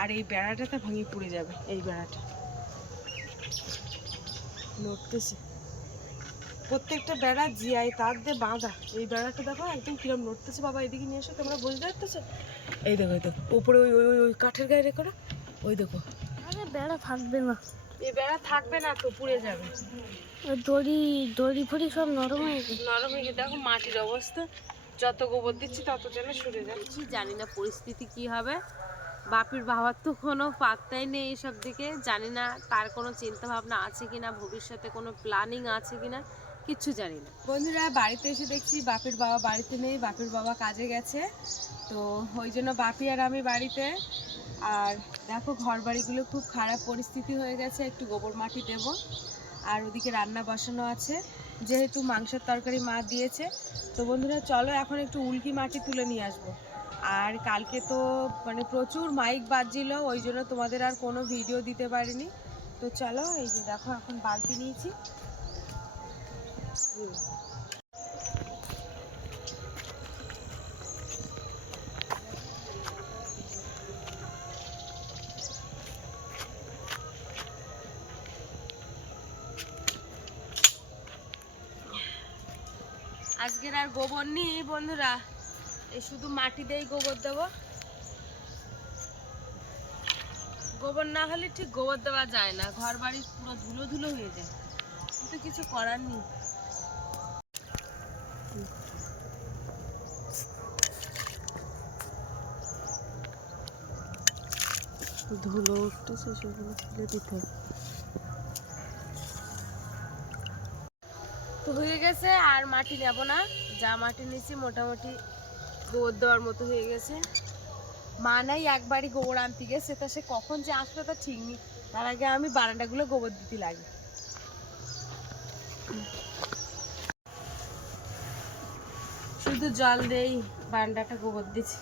আর এই বেড়াটাতে ভেঙে পড়ে যাবে। এই বেড়াটা নড়তেছে, প্রত্যেকটা বেড়া জিআই তার দিয়ে বাঁধা। এই বেড়াটা দেখো একদম কিরম নড়তেছে। বাবা এদিকে নিয়ে এসো, তোমরা বুঝতে পারতেছো? এই দেখো, এই দেখো উপরে ওই ওই ওই কাঠের গায়ে রেখো না, ওই দেখো। আরে বেড়া থাকবে না, এই বেড়া থাকবে না তো, পুড়ে যাবে। দড়ি দড়ি ফড়ি সব নরম হয়ে গেছে। নরম হয়ে গেছে, দেখো মাটির অবস্থা। যত গোবর দিচ্ছি তত যেন সরে যাচ্ছে। জানি না পরিস্থিতি কি হবে। বাপির বাবার তো কোনো পাত্তাই নেই এসব দিকে। জানি না তার কোনো চিন্তা ভাবনা আছে কিনা, ভবিষ্যতে কোনো প্ল্যানিং আছে কিনা, কিচ্ছু জানি না। বন্ধুরা বাড়িতে এসে দেখছি বাপির বাবা বাড়িতে নেই, বাপির বাবা কাজে গেছে। তো ওই জন্য বাপি আর আমি বাড়িতে। আর দেখো ঘর বাড়িগুলো খুব খারাপ পরিস্থিতি হয়ে গেছে, একটু গোবর মাটি দেব। আর ওদিকে রান্না বসানো আছে, যেহেতু মাংসের তরকারি মা দিয়েছে। তো বন্ধুরা চলো এখন একটু উল্কি মাটি তুলে নিয়ে আসবো। আর কালকে তো মানে প্রচুর মাইক বাজছিল, ওই জন্য তোমাদের আর কোনো ভিডিও দিতে পারিনি। তো চলো, এই যে দেখো এখন বালতি নিয়েছি। আজকের আর গোবর নেই বন্ধুরা, এই শুধু মাটি দিয়েই গোবর দেবো। গোবর না হলে ঠিক গোবর দেওয়া যায় না, ঘর বাড়ি পুরো ধুলো ধুলো হয়ে যায়, কিন্তু কিছু করার নেই। ধুলো উঠতেছে, সেগুলো তুলে দিতে হবে। তো হয়ে গেছে, আর মাটি নেব না। যা মাটি নিয়েছি মোটামুটি গোবর দেওয়ার মতো হয়ে গেছে। মা নাই একবারই গোবর আনতে গেছে, তা সে কখন যে আসলো তা ঠিক নেই। তার আগে আমি বারান্দাগুলো গোবর দিতে লাগে। শুধু জল দেই, বারান্দাটা গোবর দিচ্ছি।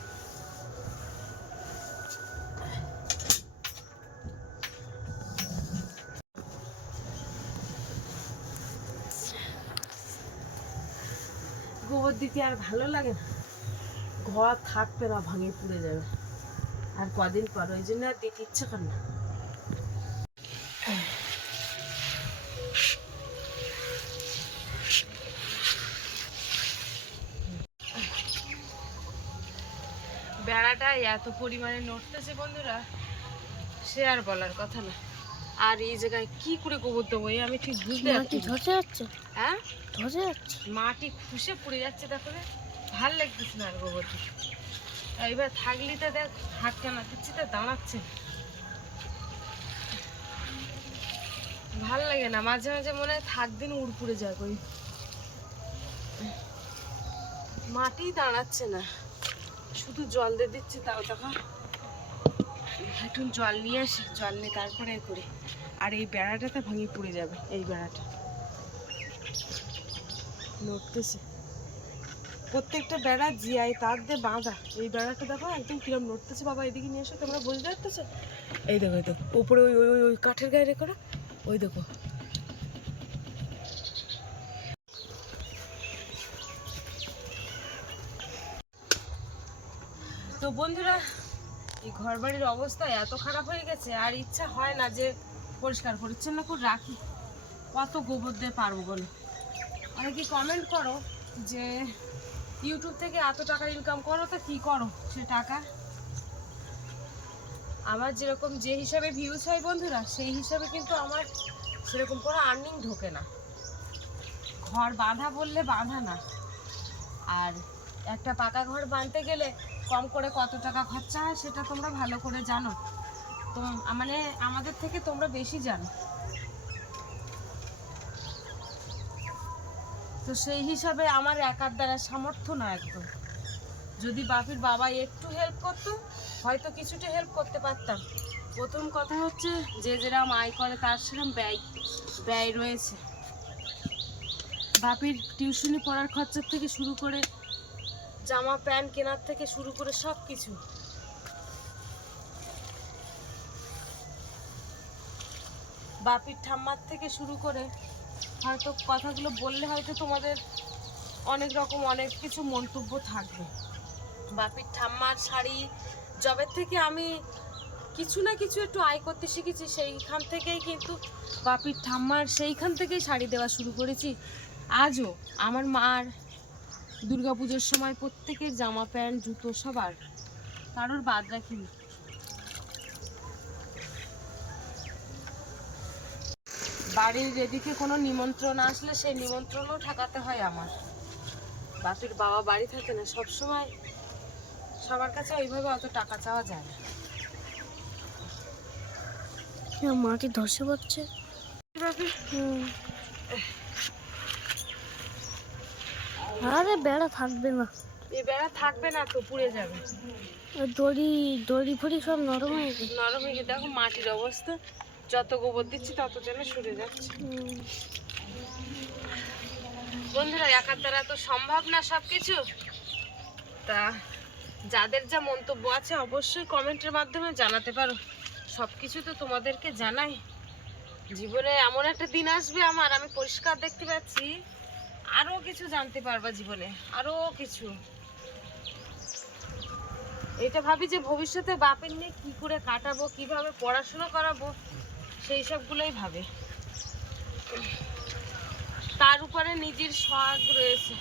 গোবর দিতে আর ভালো লাগে না, ঘর থাকবে না, ভাঙে পুড়ে যাবে আর কদিন পর, ওই জন্য আর দিতে ইচ্ছে করে না। বেড়াটা এত পরিমাণে নড়তেছে বন্ধুরা, সে আর বলার কথা না। আর এই জায়গায় কি করে গোবর দেবো আমি ঠিক বুঝতে পারছি। ধসে যাচ্ছে, হ্যাঁ ধসে যাচ্ছে, মাটি খুশে পড়ে যাচ্ছে, তারপরে ভাল লাগতেছে না আর গোবর দিতে। এবার থাকলি তো দেখ, হাত টানা দিচ্ছি তো দাঁড়াচ্ছে, ভাল লাগে না। মাঝে মাঝে মনে হয় থাক দিন উড় পুড়ে যায়, ওই মাটি দাঁড়াচ্ছে না, শুধু জল দিয়ে দিচ্ছি। তাও দেখো একটু জল নিয়ে আসি, জল নিয়ে তারপরে করি। আর এই বেড়াটাতে ভেঙে পড়ে যাবে। এই বেড়াটা নড়তেছে, প্রত্যেকটা বেড়া জিআই তার দিয়ে বাঁধা। এই বেড়াটা দেখো একদম কিরম নড়তেছে। বাবা এদিকে নিয়ে এসো, তোমরা বুঝতে পারতেছো? এই দেখো, এই দেখো উপরে ওই ওই ওই কাঠের গায়ে রেখো না, ওই দেখো। তো বন্ধুরা এই ঘর বাড়ির অবস্থা এত খারাপ হয়ে গেছে, আর ইচ্ছা হয় না যে পরিষ্কার পরিচ্ছন্ন করে রাখি। কত গোবর দিয়ে পারবো বলো? অনেকে কমেন্ট করো যে ইউটিউব থেকে এত টাকা ইনকাম করো, তো কী করো সে টাকা? আমার যেরকম যে হিসাবে ভিউজ হয় বন্ধুরা, সেই হিসাবে কিন্তু আমার সেরকম কোনো আর্নিং ঢোকে না। ঘর বাঁধা বললে বাঁধা না, আর একটা পাকা ঘর বাঁধতে গেলে কম করে কত টাকা খরচা হয় সেটা তোমরা ভালো করে জানো। তো মানে আমাদের থেকে তোমরা বেশি জানো। তো সেই হিসাবে আমার একার দ্বারা সামর্থ্য না একদম। যদি বাপির বাবা একটু হেল্প করতো, হয়তো কিছুটা হেল্প করতে পারতাম। প্রথম কথা হচ্ছে যে যেরকম আয় করে তার সেরকম ব্যয় রয়েছে। বাপির টিউশনি পড়ার খরচার থেকে শুরু করে জামা প্যান্ট কেনার থেকে শুরু করে সব কিছু। বাপির ঠাম্মার থেকে শুরু করে হয়তো কথাগুলো বললে হয়তো তোমাদের অনেক রকম অনেক কিছু মন্তব্য থাকবে। বাপির ঠাম্মার শাড়ি, জবের থেকে আমি কিছু না কিছু একটু আয় করতে শিখেছি, সেইখান থেকেই কিন্তু বাপির ঠাম্মার সেইখান থেকেই শাড়ি দেওয়া শুরু করেছি। আজও আমার মার দুর্গাপুজোর সময় প্রত্যেকের জামা প্যান্ট জুতো সবার, কারোর বাদ রাখিনি। বাড়ির এদিকে কোনো নিমন্ত্রণ আসলে সেই নিমন্ত্রণও ঠেকাতে হয় আমার। বাপির বাবা বাড়ি থাকে না সবসময়, সবার কাছে ওইভাবে অত টাকা চাওয়া যায় না। মাটি ধসে পড়ছে। আরে বেড়া থাকবে না, এই বেড়া থাকবে না তো, পুড়ে যাবে। দড়ি দড়ি ফড়ি সব নরম হয়ে গেছে। নরম হয়ে গিয়ে দেখো মাটির অবস্থা, যত গোবর দিচ্ছি তত যেন সরে যাচ্ছে। বন্ধুরা, একার দ্বারা তো সম্ভব না সবকিছু। তা যাদের যা মন্তব্য আছে অবশ্যই কমেন্টের মাধ্যমে জানাতে পারো। সবকিছু তো তোমাদেরকে জানাই। জীবনে এমন একটা দিন আসবে আমার, আমি পরিষ্কার দেখতে পাচ্ছি, আরো কিছু জানতে পারবা জীবনে, আরো কিছু। এটা ভাবি যে ভবিষ্যতে বাপের নিয়ে কি করে কাটাবো, কিভাবে পড়াশোনা করাবো, সেই সবগুলোই ভাবে। তার উপরে নিজের শখ রয়েছে,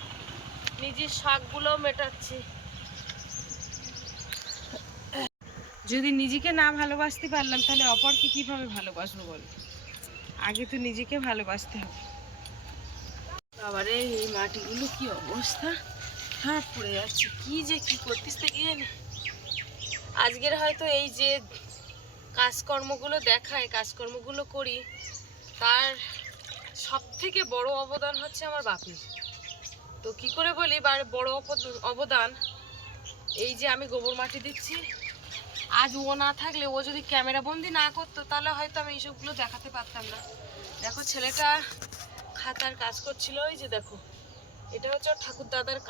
নিজের শখগুলো মেটাচ্ছি। যদি নিজেকে না ভালোবাসতে পারলাম তাহলে অপরকে কিভাবে ভালোবাসবো বলো? আগে তো নিজেকে ভালোবাসতে হবে। বাবারে এই মাটিগুলো কি অবস্থা, হ্যাঁ পড়ে যাচ্ছে। কি করতিস তো কি জানি। আজকের হয়তো এই যে কাজকর্মগুলো দেখায়, কাজকর্মগুলো করি, তার সব থেকে বড় অবদান হচ্ছে আমার বাপির। তো কি করে বলি বড় অবদান, এই যে আমি গোবর মাটি দিচ্ছি, আজ ও না থাকলে, ও যদি ক্যামেরা বন্দি না করতো তাহলে হয়তো আমি এইসবগুলো দেখাতে পারতাম না। দেখো ছেলেটা খাতার কাজ করছিল, ওই যে দেখো এটা হচ্ছে ওর ঠাকুর দাদার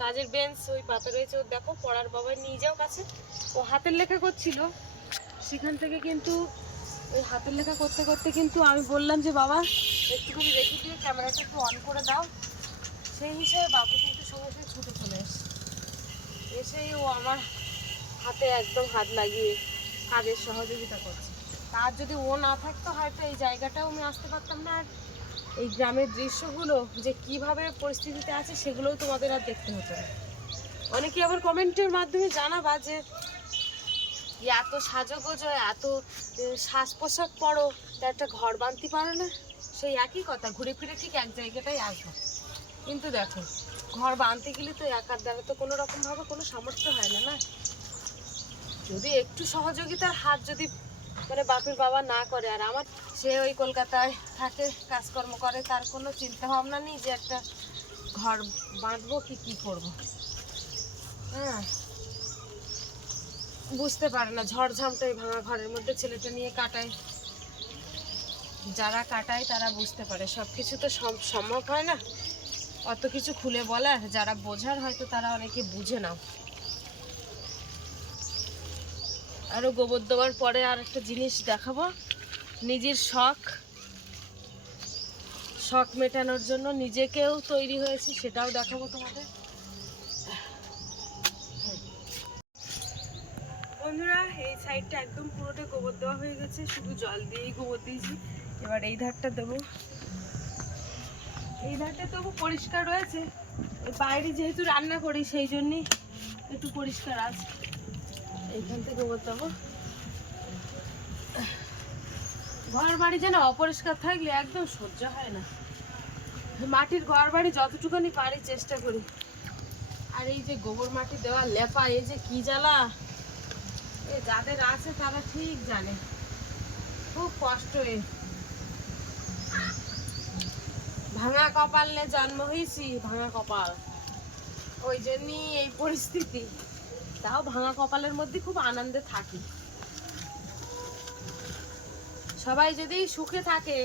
কাজের বেঞ্চ, ওই পাতা রয়েছে ওর, দেখো পড়ার বাবা নিয়ে যাও কাছে। ও হাতের লেখা করছিল, সেখান থেকে কিন্তু ওই হাতের লেখা করতে করতে কিন্তু আমি বললাম যে বাবা একটুখানি রেখে দিয়ে ক্যামেরাটা একটু অন করে দাও। সেই হিসেবে বাবু কিন্তু সঙ্গে সঙ্গে ছুটে চলে এসেই ও আমার হাতে একদম হাত লাগিয়ে কাজের সহযোগিতা করছে। তার যদি ও না থাকতো হয়তো এই জায়গাটাও আমি আসতে পারতাম না, আর এই গ্রামের দৃশ্যগুলো যে কিভাবে পরিস্থিতিতে আছে সেগুলোও তোমাদের আর দেখতে হতো না। অনেকে আবার কমেন্টের মাধ্যমে জানাবা যে এত সাজগোজো, এত সাজ পোশাক পরো, তা একটা ঘর বাঁধতে পারো না? সেই একই কথা, ঘুরে ফিরে ঠিক এক জায়গাটাই আসবো। কিন্তু দেখো ঘর বাঁধতে গেলে তো একার দ্বারা তো কোনো রকমভাবে কোনো সামর্থ্য হয় না, না? যদি একটু সহযোগিতার হাত যদি মানে বাপের বাবা না করে, আর আমার সে ওই কলকাতায় থাকে কাজকর্ম করে, তার কোনো চিন্তা ভাবনা নেই যে একটা ঘর বাঁধবো কি করবো। হ্যাঁ, বুঝতে পারে না ঝড়ঝামটাই ভাঙা ঘরের মধ্যে ছেলেটা নিয়ে কাটায়। যারা কাটায় তারা বুঝতে পারে, সব কিছু তো সম্ভব হয় না অত কিছু খুলে বলার। যারা বোঝার হয়তো তারা অনেকে বুঝে নাও। আরো গোবর দেওয়ার পরে আর একটা জিনিস দেখাবো, নিজের শখ মেটানোর জন্য নিজেকেও তৈরি হয়েছি, সেটাও দেখাবো তোমাদের। বন্ধুরা, এই সাইডটা একদম পুরোটা গোবর দেওয়া হয়ে গেছে, শুধু জল দিয়েই গোবর দিয়েছি। এবার এই ধারটা দেবো, এই ধারটা তবু পরিষ্কার রয়েছে। বাইরে যেহেতু রান্না করি সেই জন্যই একটু পরিষ্কার আছে। এইখান থেকে গোবর দেবো। ঘর বাড়ি যেন অপরিষ্কার থাকলে একদম সহ্য হয় না। মাটির ঘর বাড়ি যতটুকুনি পারি চেষ্টা করি। আর এই যে গোবর মাটি দেওয়া লেপা, এই যে কি জ্বালা, যাদের আছে তারা ঠিক জানে, খুব কষ্ট। ভাঙা কপাল নিয়ে জন্ম হয়েছি, ভাঙা কপাল, ওই জন্যই এই পরিস্থিতি। তাও ভাঙা কপালের মধ্যে খুব আনন্দে থাকি। সবাই যদি সুখে থাকে,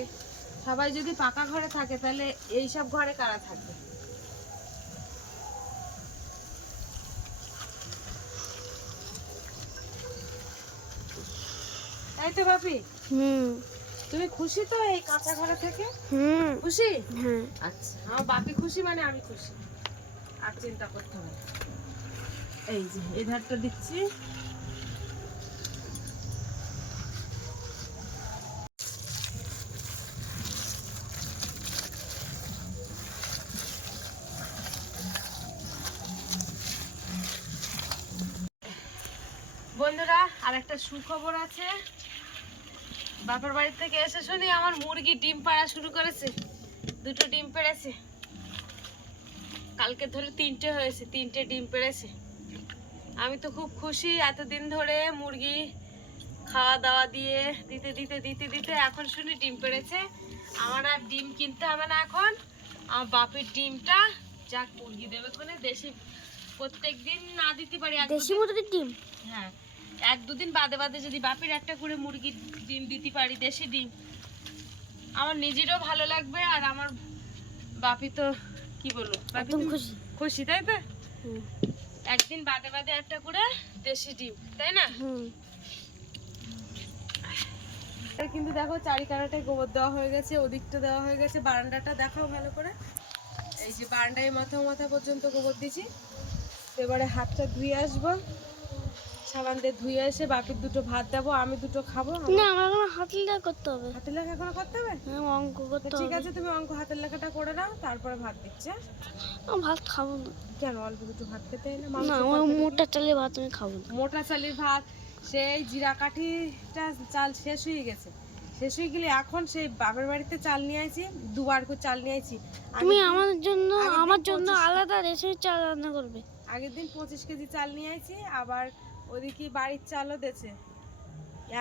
সবাই যদি পাকা ঘরে থাকে, তাহলে এইসব ঘরে কারা থাকবে? তাই তো বাপি? তুমি খুশি তো এই কাঁচা ঘরে থেকে? খুশি? আচ্ছা, আমার বাপি খুশি মানে আমি খুশি, আর চিন্তা করতে হবে। এই যে এই ধারটা দিচ্ছি, আর একটা সুখবর আছে, বাপের বাড়ি থেকে এসে শুনি আমার মুরগি ডিম পাড়া শুরু করেছে, 2টো ডিম পেড়েছে, কালকে ধরে 3টে হয়েছে, 3টে ডিম পেড়েছে। আমি তো খুব খুশি, এতদিন ধরে মুরগি খাওয়া দাওয়া দিয়ে দিতে দিতে দিতে দিতে এখন শুনি ডিম পেড়েছে। আমার আর ডিম কিনতে হবে না, এখন আমার বাপের ডিমটা যাক মুরগি দেবে কোনে, দেশি প্রত্যেক দিন না দিতে পারি, দেশি মুরগির ডিম, হ্যাঁ 1-2 দিন বাদে বাদে যদি বাপের একটা করে মুরগির ডিম দিতে পারি, দেশি ডিম, আমার নিজেরও ভালো লাগবে আর আমার বাপি তো কি বলবো, বাপি একদম তো খুশি। খুশি, তাই তো? হুম। একদিন বাদে বাদে একটা করে দেশি ডিম, তাই না? কিন্তু দেখো চারিকানাটায় গোবর দেওয়া হয়ে গেছে, ওদিকটা দেওয়া হয়ে গেছে, বারান্দাটা দেখাও ভালো করে, এই যে বারান্দায় মাথা মাথা পর্যন্ত গোবর দিয়েছি। এবারে হাতটা ধুয়ে আসবো, সাবান দিয়ে ধুয়ে এসে বাপির 2টো ভাত দেবো, আমি 2টো খাবো। না আমার এখন হাতের লেখা করতে হবে। হাতের লেখা এখনো করতে হবে? হ্যাঁ অঙ্ক করতে ঠিক হবে। আছে, তুমি অঙ্ক হাতের লেখাটা করে নাও, তারপরে ভাত দিচ্ছে। আমি ভাত খাবো না। কেন, অল্প 2টো ভাত খেতে হয় না? না আমার মোটা চালের ভাত আমি খাবো না। মোটা চালের ভাত, সেই জিরা কাঠিটা চাল শেষ হয়ে গেছে, শেষ হয়ে গেলে এখন সেই বাপের বাড়িতে চাল নিয়ে আইছি, 2বার করে চাল নিয়ে আইছি। তুমি আমার জন্য আলাদা রেশনের চাল রান্না করবে? আগের দিন 25 কেজি চাল নিয়ে আইছি, আবার ওদিকে বাড়ির চালও দিয়েছে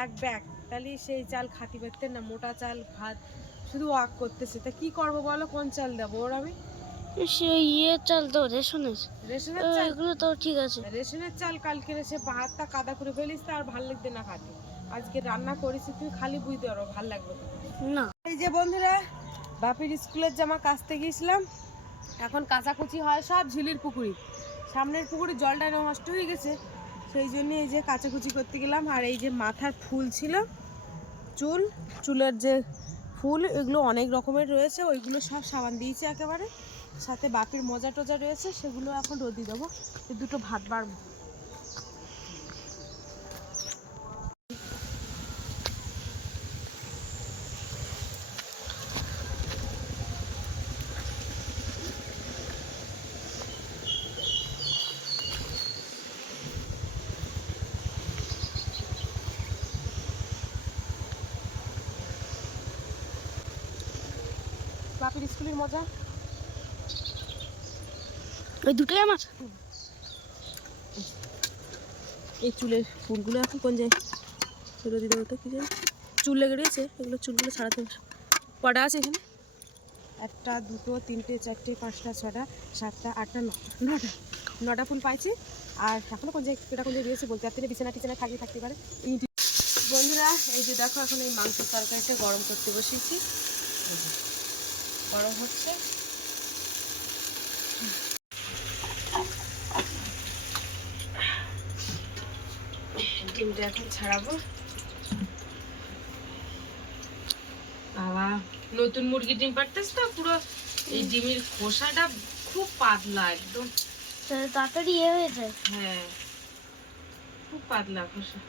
1 ব্যাগ, তাহলে সেই চাল খাতি পারতেন না, মোটা চাল ভাত শুধু ওয়াক করতেছে। তা কি করবো বলো, কোন চাল দেবো ওর আমি? সেই চাল তো রেশনের, রেশনের চাল? এগুলো তো ঠিক আছে। রেশনের চাল কালকে এসে ভাতটা কাদা করে ফেলিস, তো আর ভাল লাগবে না খাতে। আজকে রান্না করেছি, তুই খালি বুঝতে পারো ভাল লাগবে না। এই যে বন্ধুরা, বাপির স্কুলের জামা কাচতে গিয়েছিলাম, এখন কাচাকুচি হয় সব ঝিলির পুকুরি, সামনের পুকুরে জলটা নষ্ট হয়ে গেছে, সেই জন্য এই যে কাচাকুচি করতে গেলাম। আর এই যে মাথার ফুল ছিল, চুলের যে ফুল, এগুলো অনেক রকমের রয়েছে, ওইগুলো সব সাবান দিয়েছি একেবারে, সাথে বাপির মজা টজা রয়েছে, সেগুলো এখন রোদি দেবো, 2টো ভাত বাড়বো। বাপির স্কুলের মজা ওই দুটোই আমার। এই চুলের ফুলগুলো এখন কোন যায়, রোদি দেবো তো, কি জানি চুল লেগে রয়েছে, এগুলো চুলগুলো ছাড়াতে হবে। কটা আছে এখানে? 1টা 2টো 3টে 4টে 5টা 6টা 7টা 8টা 9টা ফুল পাইছি। আর এখনো কোন জায়গায় কেটা কোন জায়গায় রয়েছে বলতে পারছি না, বিছানা টিছানা থাকতে পারে। বন্ধুরা এই যে দেখো, এখন এই মাংসের তরকারিটা গরম করতে বসিয়েছি, গরম হচ্ছে। ডিমটা এখন ছাড়াবো। বাবা নতুন মুরগির ডিম পারতেছ তো, পুরো এই ডিমের খোসাটা খুব পাতলা, একদম তাড়াতাড়ি হয়ে যায়। হ্যাঁ খুব পাতলা খোসা।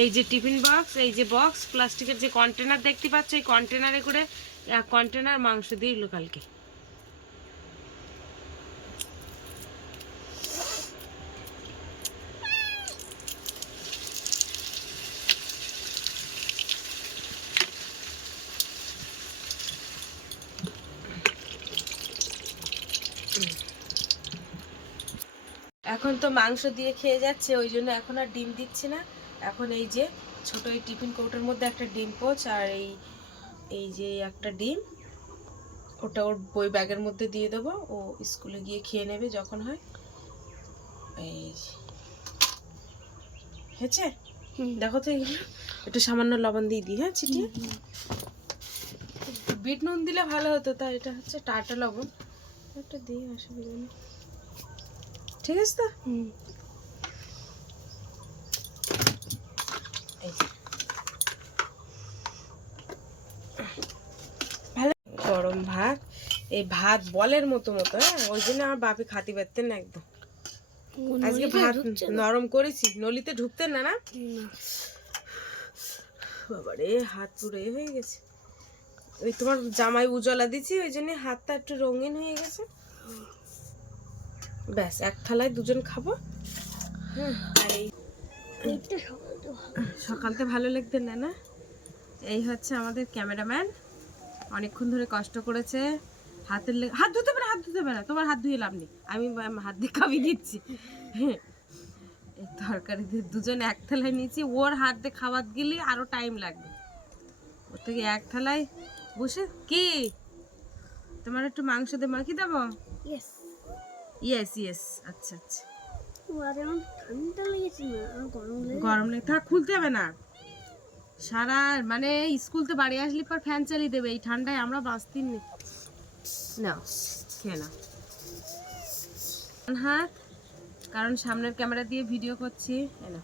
এই যে টিফিন বক্স, এই যে বক্স প্লাস্টিকের যে কন্টেনার দেখতে পাচ্ছ, এই কন্টেনারে করে 1 কন্টেনার মাংস দিল কালকে। এখন তো মাংস দিয়ে খেয়ে যাচ্ছে, ওই জন্য এখন আর ডিম দিচ্ছি না। এখন এই যে ছোট এই টিফিন কৌটোর মধ্যে একটা ডিম পোচ, আর এই যে একটা ডিম, ওটা ওর বই ব্যাগের মধ্যে দিয়ে দেবো, ও স্কুলে গিয়ে খেয়ে নেবে যখন হয়। এই হয়েছে, দেখো তো এগুলো একটু সামান্য লবণ দিয়ে দিই, হ্যাঁ চিটিয়ে। বিট নুন দিলে ভালো হতো, তাই এটা হচ্ছে টাটা লবণ, একটা দিই, অসুবিধা নেই। ঠিক আছে তো? ভালো গরম ভাত, এই ভাত বলের মতো মতো, হ্যাঁ ওই জন্য আমার বাপি খাতি পারতেন না একদম। আজকে ভাত নরম করেছি, নলিতে ঢুকতেন না, না বাবারে হাত পুরো হয়ে গেছে। ওই তোমার জামাই উজ্জ্বলা দিচ্ছি, ওই জন্য হাতটা একটু রঙিন হয়ে গেছে। ব্যাস এক থালায় দুজন খাবো। আর এই এইটা সকালতে ভালো লাগতে না না। এই হচ্ছে আমাদের ক্যামেরাম্যান, অনেকক্ষণ ধরে কষ্ট করেছে। হাত ধুতে পারে, হাত ধুতে পারে, তোমার হাত ধুয়ে লাভ নেই, আমি হাত দিয়ে খাবিয়ে দিচ্ছি। এই তরকারিতে দুজন এক থালায় নিয়েছি, ওর হাত দিয়ে খাবার গেলে আরো টাইম লাগবে। ওর থেকে এক থালায় বসে কি তোমার একটু মাংস দিয়ে মাখি দেবো? ইয়েস। ইয়েস ইয়েস, আচ্ছা আচ্ছা। আমার ঠান্ডা লেগেছে না, আমার গরম লেগেছে। গরম নেই, থাক, খুলতে হবে না। সারা মানে স্কুল তো বাড়ি আসলে পর ফ্যান চালিয়ে দেবে, এই ঠান্ডায় আমরা বাঁচতেই নেই। না খেয়ে না হাত, কারণ সামনের ক্যামেরা দিয়ে ভিডিও করছি। এনা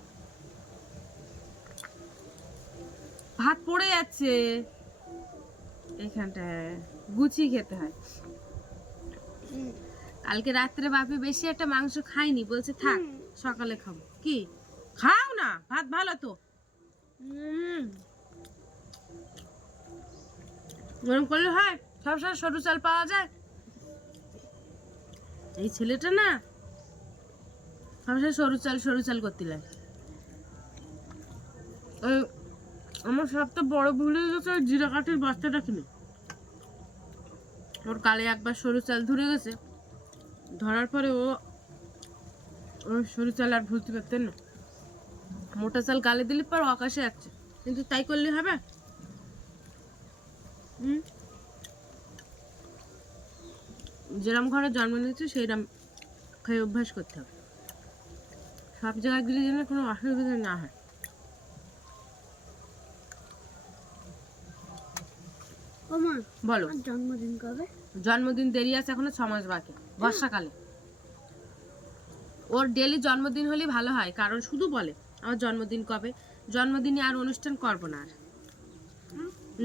ভাত পড়ে যাচ্ছে এখানটায়, গুছিয়ে খেতে হয়। কালকে রাত্রে বাপি বেশি একটা মাংস খাইনি, বলছে থাক সকালে খাবো। কি খাও না, ভাত ভালো তো। গরম করলে হয়, সবসময় সরু চাল পাওয়া যায়। এই ছেলেটা না সবসময় সরু চাল করতে লাগে। আমার সবচেয়ে বড় ভুল হয়ে গেছে জিরা কাঠির বাচ্চাটা কিনে। ওর কালে একবার সরু চাল ধরে গেছে, ধরার পরে ও সরু চাল আর ভুলতে পারতেন না। মোটা চাল গালে দিলে পর আকাশে যাচ্ছে, কিন্তু তাই করলে হবে? যেরম ঘরে জন্ম নিয়েছে সেইরকম খেয়ে অভ্যাস করতে হবে। সব জায়গায় গেলে যেন কোনো অসুবিধা না হয়। বলো, জন্মদিন কবে? জন্মদিন দেরি আছে, এখনো 6 মাস বাকি, বর্ষাকালে। ওর ডেলি জন্মদিন হলে ভালো হয়, কারণ শুধু বলে আমার জন্মদিন কবে। জন্মদিনে আর অনুষ্ঠান করবো না, আর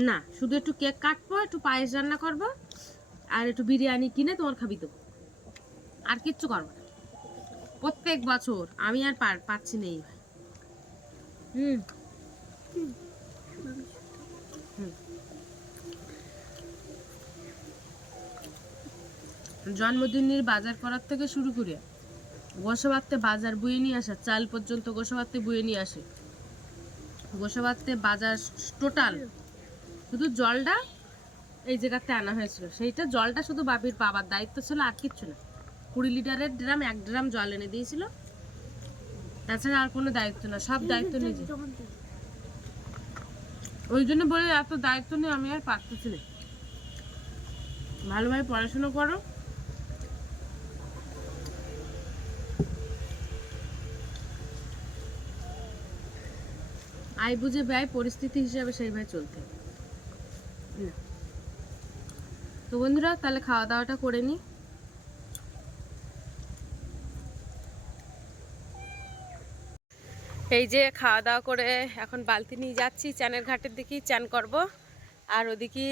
না, শুধু একটু কেক কাটবো, একটু পায়েস রান্না করবো, আর একটু বিরিয়ানি কিনে তোমার খাবি দেবো, আর কিচ্ছু করবো না। প্রত্যেক বছর আমি আর পাচ্ছি না এই। জন্মদিনের বাজার করার থেকে শুরু করে গোসাবাতে বাজার বয়ে নিয়ে আসা, চাল পর্যন্ত গোসাবাতে বয়ে নিয়ে আসে। গোসাবাতে বাজার টোটাল, শুধু জলটা এই জায়গাতে আনা হয়েছিল, সেইটা জলটা শুধু বাবার দায়িত্ব ছিল, আর কিচ্ছু না। 20 লিটারের ড্রাম, 1 ড্রাম জল এনে দিয়েছিল, তাছাড়া আর কোনো দায়িত্ব না, সব দায়িত্ব নিজে। ওই জন্য বলে এত দায়িত্ব নিয়ে আমি আর পারতেছি না। ভালোভাবে পড়াশোনা করো, আয় বুঝে ব্যয়, পরিস্থিতি হিসাবে সেইভাবে চলতে হবে। তো বন্ধুরা, তাহলে খাওয়া দাওয়াটা করে নি। এই যে খাওয়া দাওয়া করে এখন বালতি নিয়ে যাচ্ছি চানের ঘাটের দিকেই, চান করব। আর ওদিকে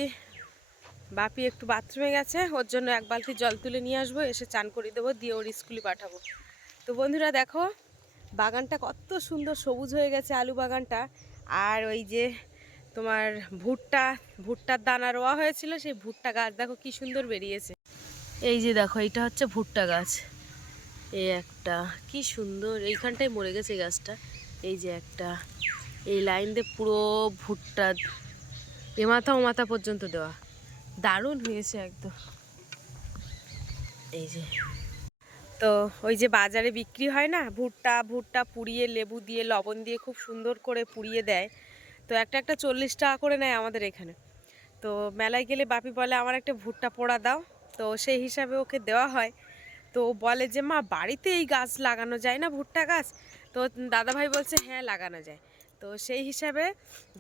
বাপি একটু বাথরুমে গেছে, ওর জন্য 1 বালতি জল তুলে নিয়ে আসবো, এসে চান করে দেবো, দিয়ে ওর স্কুলে পাঠাবো। তো বন্ধুরা দেখো, বাগানটা কত সুন্দর সবুজ হয়ে গেছে, আলু বাগানটা। আর ওই যে তোমার ভুট্টার দানা রোয়া হয়েছিল, সেই ভুট্টা গাছ দেখো কি সুন্দর বেরিয়েছে। এই যে দেখো, এইটা হচ্ছে ভুট্টা গাছ, এই একটা কি সুন্দর, এইখানটায় মরে গেছে গাছটা। এই যে একটা, এই লাইন দিয়ে পুরো ভুট্টা এ মাথা ও মাথা পর্যন্ত দেওয়া, দারুণ হয়েছে একদম। এই যে, তো ওই যে বাজারে বিক্রি হয় না ভুট্টা পুড়িয়ে লেবু দিয়ে লবণ দিয়ে খুব সুন্দর করে পুড়িয়ে দেয়, তো একটা 40 টাকা করে নেয় আমাদের এখানে। তো মেলায় গেলে বাপি বলে আমার একটা ভুট্টা পোড়া দাও, তো সেই হিসাবে ওকে দেওয়া হয়। তো বলে যে মা বাড়িতে এই গাছ লাগানো যায় না ভুট্টা গাছ? তো দাদাভাই বলছে হ্যাঁ লাগানো যায়। তো সেই হিসাবে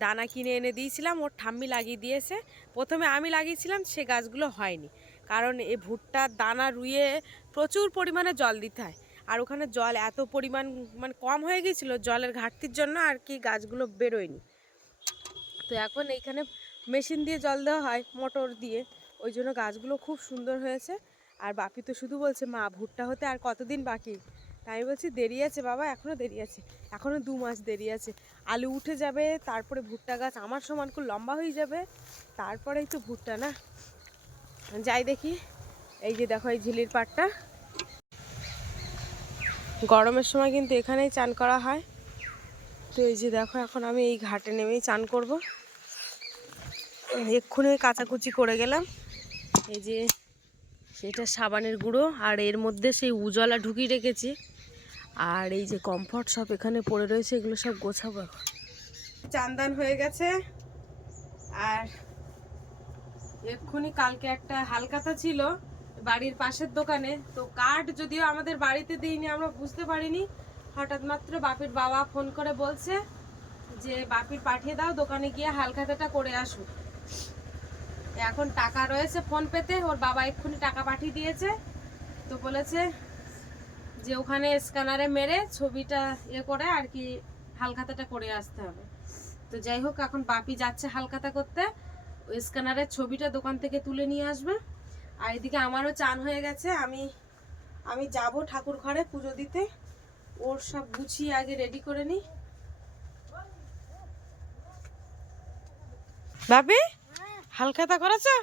দানা কিনে এনে দিয়েছিলাম, ওর ঠাম্মি লাগিয়ে দিয়েছে। প্রথমে আমি লাগিয়েছিলাম, সে গাছগুলো হয়নি, কারণ এই ভুট্টার দানা রুইয়ে প্রচুর পরিমাণে জল দিতে হয়, আর ওখানে জল এত পরিমাণ মানে কম হয়ে গিয়েছিলো জলের ঘাটতির জন্য, আর কি গাছগুলো বেরোয়নি। তো এখন এইখানে মেশিন দিয়ে জল দেওয়া হয়, মোটর দিয়ে, ওই জন্য গাছগুলো খুব সুন্দর হয়েছে। আর বাপি তো শুধু বলছে মা ভুট্টা হতে আর কতদিন বাকি? তাই আমি বলছি দেরি আছে বাবা, এখনও দেরি আছে, এখনও 2 মাস দেরি আছে। আলু উঠে যাবে, তারপরে ভুট্টা গাছ আমার সমান খুব লম্বা হয়ে যাবে, তারপরেই তো ভুট্টা না। যাই দেখি, এই যে দেখো এই ঝিলির পাড়টা, গরমের সময় কিন্তু এখানেই চান করা হয়। তো এই যে দেখো এখন আমি এই ঘাটে নেমেই চান করব। এক্ষুনি ওই কাচাকুচি করে গেলাম। এই যে সেটা সাবানের গুঁড়ো, আর এর মধ্যে সেই উজালা ঢুকিয়ে রেখেছি, আর এই যে কমফর্ট সব এখানে পড়ে রয়েছে, এগুলো সব গোছাবো এখন। চান্দান হয়ে গেছে। আর এক্ষুনি কালকে একটা হালকাতা ছিল বাড়ির পাশের দোকানে, তো কার্ড যদিও আমাদের বাড়িতে দিইনি, আমরা বুঝতে পারিনি। হঠাৎ মাত্র বাপির বাবা ফোন করে বলছে যে বাপির পাঠিয়ে দাও, দোকানে গিয়ে হালখাতাটা করে আসুক। এখন টাকা রয়েছে ফোন পেতে, ওর বাবা এক্ষুনি টাকা পাঠিয়ে দিয়েছে। তো বলেছে যে ওখানে স্ক্যানারে মেরে ছবিটা করে আর কি হালখাতাটা করে আসতে হবে। তো যাই হোক, এখন বাপি যাচ্ছে হালখাতা করতে, ওই স্ক্যানারের ছবিটা দোকান থেকে তুলে নিয়ে আসবে। আর এদিকে আমারও চান হয়ে গেছে, আমি যাব ঠাকুর ঘরে পুজো দিতে। ওর সব গুছিয়ে আগে রেডি করে নিই। বাপি হালখাতা করেছো?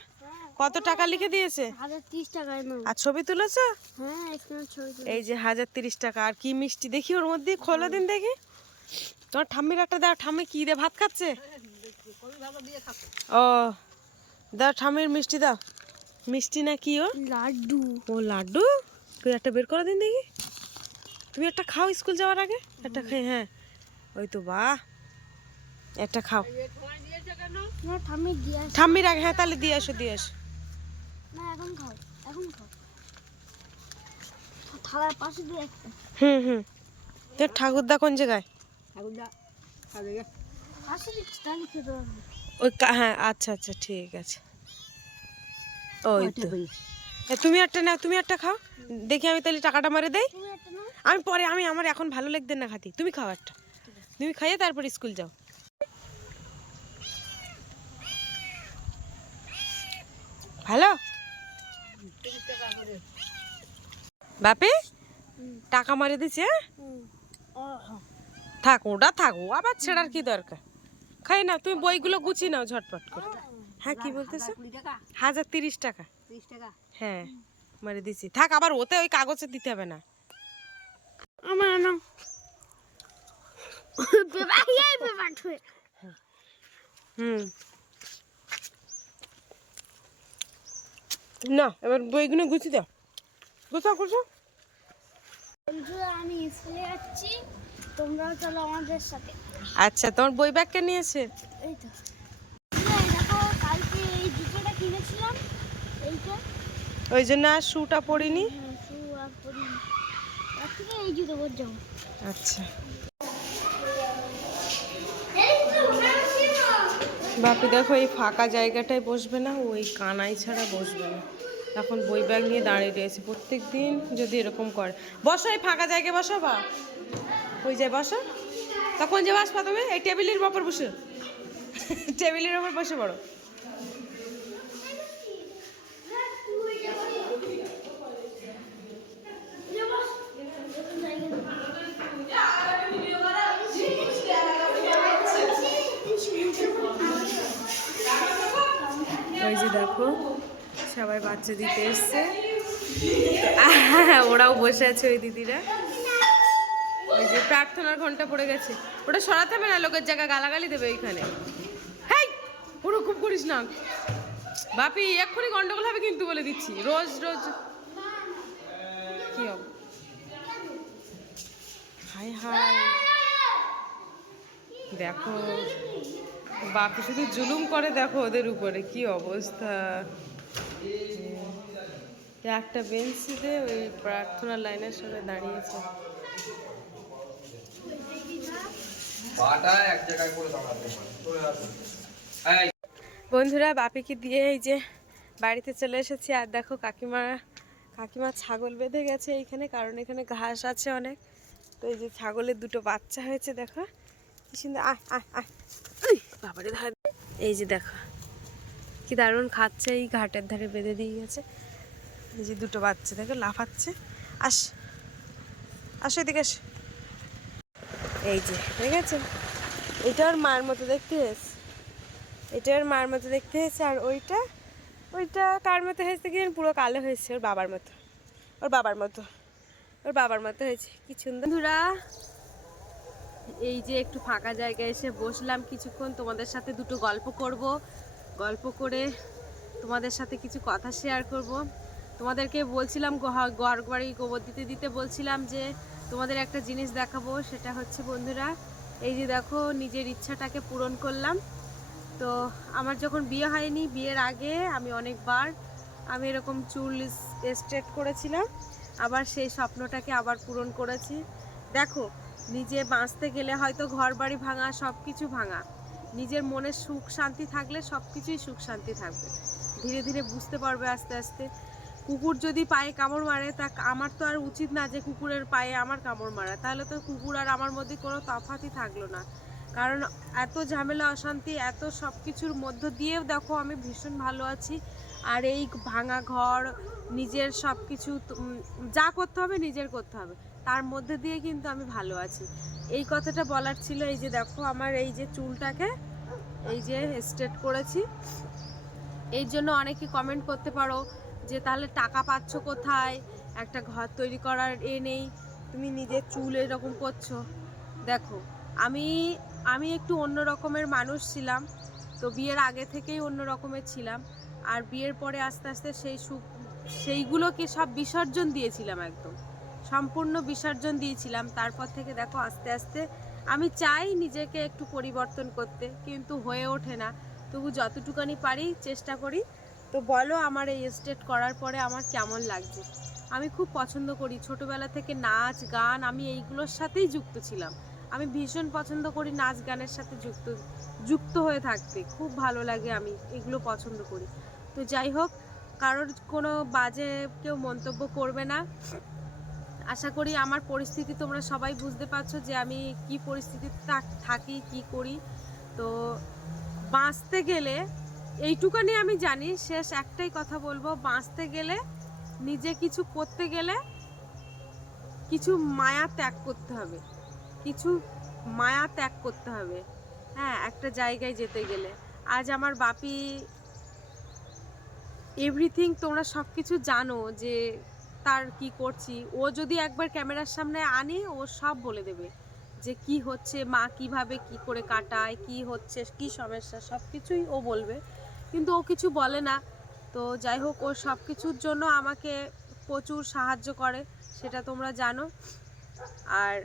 কত টাকা লিখে দিয়েছে? 1030 টাকায় না। আর ছবি তুলেছো? হ্যাঁ, এখানে ছবি। এই যে 1030 টাকা। আর কি মিষ্টি দেখি ওর মধ্যে, খোলা দিন দেখি। তোমার ঠাম্মির একটা দাও, ঠাম্মি কি দিয়ে ভাত খাচ্ছে? ও দাও, ঠাম্মির মিষ্টি দাও। মিষ্টি না কি ও? লাড্ডু। ও লাড্ডু। তুই একটা বের করে দিন দেখি। তুমি একটা খাও স্কুল যাওয়ার আগে, একটা খাই। হ্যাঁ ওই তো, বাহ, একটা খাও। না, ঠাম্মি দিয়ে আসো। ঠাম্মির আগে, হ্যাঁ তাহলে দিয়ে আসো, দিয়ে আসো। না, এখন খাও, এখন খাও। থালার পাশে দিয়ে একটা। হুম। তোর ঠাকুরদা কোন জায়গায়? পাশে দিচ্ছি, তাহলে খেতে পারবে। ওই হ্যাঁ, আচ্ছা আচ্ছা ঠিক আছে। ওই তো, তুমি একটা নাও, তুমি একটা খাও দেখি, আমি তাহলে টাকাটা মারে দেই। তুমি একটা নাও। আমি পরে, আমার এখন ভালো লাগবে না খাতি। তুমি খাও একটা, তুমি খাইয়ে তারপর স্কুল যাও। ভালো বাপি টাকা মারে দিছে। থাক, ওটা থাকো, আবার ছেড়ার কি দরকার। খাই না, তুমি বইগুলো গুছিয়ে নাও ঝটপট করে। হ্যাঁ কি বলতেছো? 1030 টাকা। হ্যাঁ মারে দিছি, থাক। আবার ওতে ওই কাগজে দিতে হবে না। আমার না হুম না, এবার বইগুলো গুছিয়ে দাও, গুছাও। বন্ধুরা, আমি স্কুলে যাচ্ছি, তোমরাও চলো আমাদের সাথে। আচ্ছা, তোমার বই ব্যাগকে নিয়েছে? এই তো দেখো, কালকে এই জুতোটা কিনেছিলাম, এইটা। ওই জন্য আর শুটা পরিনি। হ্যাঁ, শু আর পরিনি, তার থেকে এই জুতো পরে যাবো। আচ্ছা বাপি দেখো, এই ফাঁকা জায়গাটায় বসবে না, ওই কানাই ছাড়া বসবে না। এখন বই ব্যাগ নিয়ে দাঁড়িয়ে রয়েছে। প্রত্যেক দিন যদি এরকম করে। বসো, এই ফাঁকা জায়গায় বসো, বা ওই যায় বসো। তখন যে বাসপা তুমি এই টেবিলের ওপর বসে, টেবিলের ওপর বসে পড়ো। ওই যে দেখো সবাই বাচ্চা দিতে এসছে, ওরাও বসে আছে ওই দিদিরা। ওই যে প্রার্থনার ঘন্টা পড়ে গেছে, ওটা সরাতে হবে না, লোকের জায়গা গালাগালি দেবে ওইখানে। হেই ওরকম করিস না বাপি, এক্ষুনি গন্ডগোল হবে কিন্তু, বলে দিচ্ছি। রোজ কি হবে? হাই দেখো বাপি শুধু জুলুম করে, দেখো ওদের উপরে কি অবস্থা। একটা বেঞ্চিতে ওই প্রার্থনা লাইনের সামনে দাঁড়িয়েছে। বন্ধুরা, বাপিকে দিয়ে এই যে বাড়িতে চলে এসেছি। আর দেখো কাকিমা ছাগল বেঁধে গেছে এইখানে, কারণ এখানে ঘাস আছে অনেক। তো এই যে ছাগলের দুটো বাচ্চা হয়েছে, দেখো কি সুন্দর। বাবারে ধার, এই যে দেখো কি দারুণ খাচ্ছে। এই ঘাটের ধারে বেঁধে দিয়ে গেছে। এই যে দুটো বাচ্চা দেখো লাফাচ্ছে। আসো এদিকে আস। এই যে দেখেছো, এটা ওর মার মতো দেখতে হয়েছে, এটা ওর মার মতো দেখতে হয়েছে। আর ওইটা কার মতো হয়েছে কি পুরো কালো হয়েছে, ওর বাবার মতো। ওর বাবার মতো হয়েছে, কি সুন্দর। বন্ধুরা এই যে একটু ফাঁকা জায়গায় এসে বসলাম কিছুক্ষণ, তোমাদের সাথে দুটো গল্প করব, গল্প করে তোমাদের সাথে কিছু কথা শেয়ার করব। তোমাদেরকে বলছিলাম ঘর বাড়ি গোবর দিতে দিতে বলছিলাম যে তোমাদের একটা জিনিস দেখাবো, সেটা হচ্ছে বন্ধুরা এই যে দেখো নিজের ইচ্ছাটাকে পূরণ করলাম। তো আমার যখন বিয়ে হয়নি, বিয়ের আগে আমি অনেকবার আমি এরকম চুল স্ট্রেট করেছিলাম, আবার সেই স্বপ্নটাকে আবার পূরণ করেছি। দেখো নিজে বাঁচতে গেলে হয়তো ঘর বাড়ি ভাঙা, সব কিছু ভাঙা, নিজের মনে সুখ শান্তি থাকলে সব কিছুই সুখ শান্তি থাকবে। ধীরে ধীরে বুঝতে পারবে আস্তে আস্তে। কুকুর যদি পায়ে কামড় মারে, তা আমার তো আর উচিত না যে কুকুরের পায়ে আমার কামড় মারা, তাহলে তো কুকুর আর আমার মধ্যে কোনো তফাতই থাকলো না। কারণ এত ঝামেলা অশান্তি, এত সব কিছুর মধ্য দিয়েও দেখো আমি ভীষণ ভালো আছি। আর এই ভাঙা ঘর, নিজের সব কিছু যা করতে হবে নিজের করতে হবে, তার মধ্যে দিয়ে কিন্তু আমি ভালো আছি। এই কথাটা বলার ছিল। এই যে দেখো আমার এই যে চুলটাকে এই যে স্ট্রেট করেছি, এই জন্য অনেকে কমেন্ট করতে পারো যে তাহলে টাকা পাচ্ছ কোথায়, একটা ঘর তৈরি করার নেই, তুমি নিজের চুল এরকম করছো। দেখো আমি আমি একটু অন্য রকমের মানুষ ছিলাম, তো বিয়ের আগে থেকেই অন্য রকমের ছিলাম। আর বিয়ের পরে আস্তে আস্তে সেইগুলোকে সব বিসর্জন দিয়েছিলাম, একদম সম্পূর্ণ বিসর্জন দিয়েছিলাম। তারপর থেকে দেখো আস্তে আস্তে আমি চাই নিজেকে একটু পরিবর্তন করতে, কিন্তু হয়ে ওঠে না। তবু যতটুকানি পারি চেষ্টা করি। তো বলো আমার এই স্টেট করার পরে আমার কেমন লাগছে। আমি খুব পছন্দ করি, ছোটোবেলা থেকে নাচ গান আমি এইগুলোর সাথেই যুক্ত ছিলাম। আমি ভীষণ পছন্দ করি নাচ গানের সাথে যুক্ত হয়ে থাকতে, খুব ভালো লাগে, আমি এগুলো পছন্দ করি। তো যাই হোক, কারোর কোনো বাজে কেউ মন্তব্য করবে না। আশা করি আমার পরিস্থিতি তোমরা সবাই বুঝতে পারছো যে আমি কি পরিস্থিতিতে থাকি, কি করি। তো বাঁচতে গেলে এইটুকানি আমি জানি, শেষ একটাই কথা বলবো, বাঁচতে গেলে নিজে কিছু করতে গেলে কিছু মায়া ত্যাগ করতে হবে, কিছু মায়া ত্যাগ করতে হবে। হ্যাঁ, একটা জায়গায় যেতে গেলে আজ আমার বাপি এভরিথিং, তোমরা সব কিছু জানো যে তার কি করছি। ও যদি একবার ক্যামেরার সামনে আনি, ও সব বলে দেবে যে কি হচ্ছে, মা কিভাবে কি করে কাটায়, কি হচ্ছে, কি সমস্যা, সব কিছুই ও বলবে, কিন্তু ও কিছু বলে না। তো যাই হোক, ও সব কিছুর জন্য আমাকে প্রচুর সাহায্য করে, সেটা তোমরা জানো। আর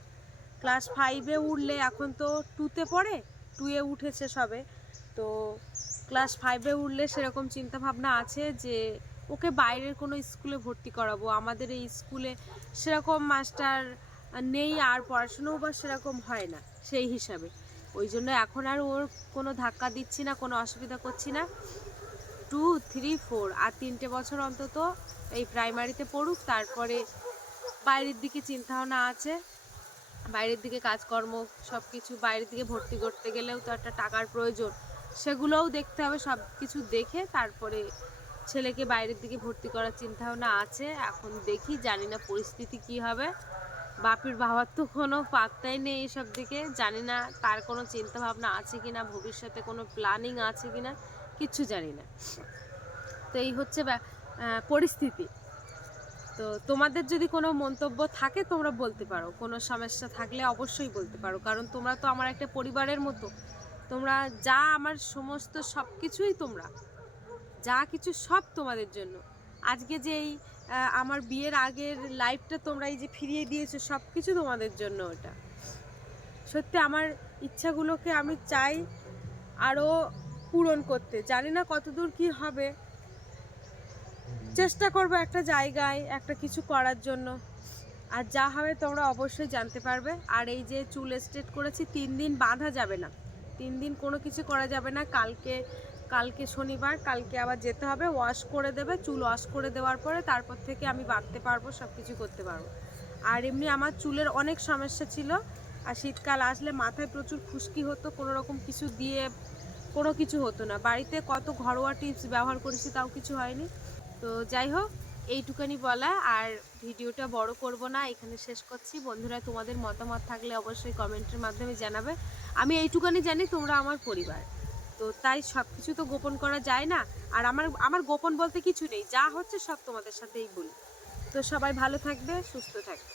ক্লাস 5-এ উঠলে, এখন তো 2-তে পড়ে, 2-এ উঠেছে সবে, তো ক্লাস 5-এ উঠলে সেরকম চিন্তাভাবনা আছে যে ওকে বাইরের কোনো স্কুলে ভর্তি করাবো। আমাদের এই স্কুলে সেরকম মাস্টার নেই, আর পড়াশুনোও বা সেরকম হয় না সেই হিসাবে। ওই জন্য এখন আর ওর কোনো ধাক্কা দিচ্ছি না, কোনো অসুবিধা করছি না। 2, 3, 4 আর 3টে বছর অন্তত এই প্রাইমারিতে পড়ুক, তারপরে বাইরের দিকে চিন্তাভাবনা আছে, বাইরের দিকে কাজকর্ম সব কিছু। বাইরের দিকে ভর্তি করতে গেলেও তো একটা টাকার প্রয়োজন, সেগুলোও দেখতে হবে। সব কিছু দেখে তারপরে ছেলেকে বাইরের দিকে ভর্তি করার চিন্তাভাবনা আছে। এখন দেখি, জানি না পরিস্থিতি কি হবে। বাপির বাবার তো কোনো পাত্তাই নেই এসব দিকে, জানি না তার কোনো চিন্তাভাবনা আছে কিনা, ভবিষ্যতে কোনো প্ল্যানিং আছে কিনা, কিচ্ছু জানি না। তো এই হচ্ছে পরিস্থিতি। তো তোমাদের যদি কোনো মন্তব্য থাকে তোমরা বলতে পারো, কোনো সমস্যা থাকলে অবশ্যই বলতে পারো, কারণ তোমরা তো আমার একটা পরিবারের মতো। তোমরা যা আমার সমস্ত সব কিছুই, তোমরা যা কিছু সব তোমাদের জন্য। আজকে যে এই আমার বিয়ের আগের লাইফটা তোমরা এই যে ফিরিয়ে দিয়েছো, সব কিছু তোমাদের জন্য। ওটা সত্যি আমার ইচ্ছাগুলোকে আমি চাই আরও পূরণ করতে, জানি না কতদূর কি হবে, চেষ্টা করবো একটা জায়গায় একটা কিছু করার জন্য। আর যা হবে তোমরা অবশ্যই জানতে পারবে। আর এই যে চুল স্ট্রেট করেছি, 3 দিন বাঁধা যাবে না, 3 দিন কোনো কিছু করা যাবে না। কালকে শনিবার, কালকে আবার যেতে হবে, ওয়াশ করে দেবে, চুল ওয়াশ করে দেওয়ার পরে তারপর থেকে আমি বাঁধতে পারবো, সব কিছু করতে পারবো। আর এমনি আমার চুলের অনেক সমস্যা ছিল, আর শীতকাল আসলে মাথায় প্রচুর খুশকি হতো, কোনো রকম কিছু দিয়ে কোনো কিছু হতো না। বাড়িতে কত ঘরোয়া টিপস ব্যবহার করেছি, তাও কিছু হয়নি। তো যাই হোক, এইটুকানি বলা, আর ভিডিওটা বড় করব না, এখানে শেষ করছি। বন্ধুরা তোমাদের মতামত থাকলে অবশ্যই কমেন্টের মাধ্যমে জানাবে। আমি এইটুকানি জানি তোমরা আমার পরিবার, তো তাই সব কিছু তো গোপন করা যায় না। আর আমার গোপন বলতে কিছু নেই, যা হচ্ছে সব তোমাদের সাথেই বলি। তো সবাই ভালো থাকবে, সুস্থ থাকবে।